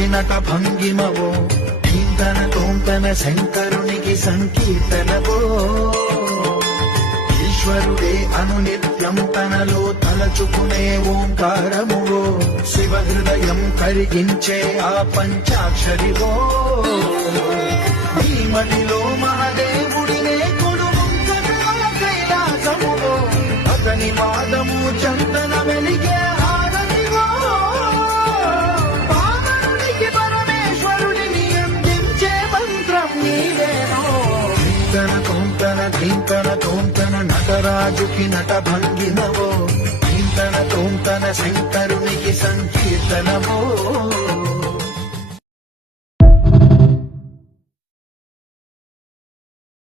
నటరాజుకి నట భంగిమవో ధీంతన తోంతన శంకరునికి సంకీర్తనవో ఈశ్వరుడే అనునిత్యం తనలో తలచుకునే ఓంకారమువో శివ హృదయం కరిగించే ఆ పంచాక్షరివో మదిలో మహాదేవుడినే కొడుముంచగా కైలాసమువో అతని పాదము చందన వెలిగే హారతివో పావనునికి పరమేశ్వరుడిని అందించే మంత్రం నీవేనో ధీంతన తోంతన ధీంతన తోంతన నటరాజుకి నట భంగిమవో ధీంతన తోంతన శంకరునికి సంకీర్తనవో